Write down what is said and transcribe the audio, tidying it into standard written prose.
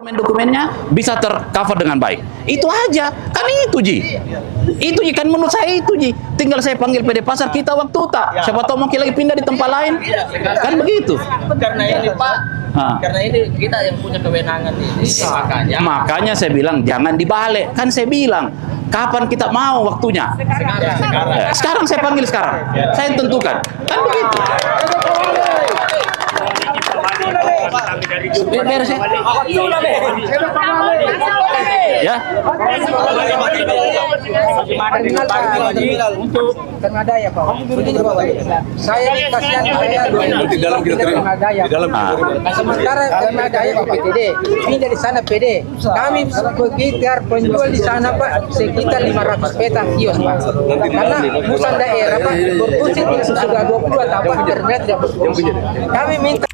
Dokumen-dokumennya bisa tercover dengan baik. Itu aja. Kan itu Ji. Itu Ji, kan menurut saya itu Ji. Tinggal saya panggil PD Pasar kita waktu tak. Siapa tahu mungkin lagi pindah di tempat lain. Kan begitu. Karena ini Pak, karena ini kita yang punya kewenangan ini, makanya saya bilang jangan dibalik. Kan saya bilang kapan kita mau waktunya. Sekarang saya panggil sekarang. Saya tentukan. Kan begitu. Beres ya. Ya. Untuk Tenggadaya Pak. Begini Pak, saya kasihan saya di dalam kita terima. Tenggadaya. Di dalam Sementara Tenggadaya Pak PTD, pindah di sana PD. Kami sekitar penjual di sana Pak sekitar 500 petak kios Pak. Karena pusat daerah Pak berfungsi sudah 22 tahun internet tidak berfungsi. Kami minta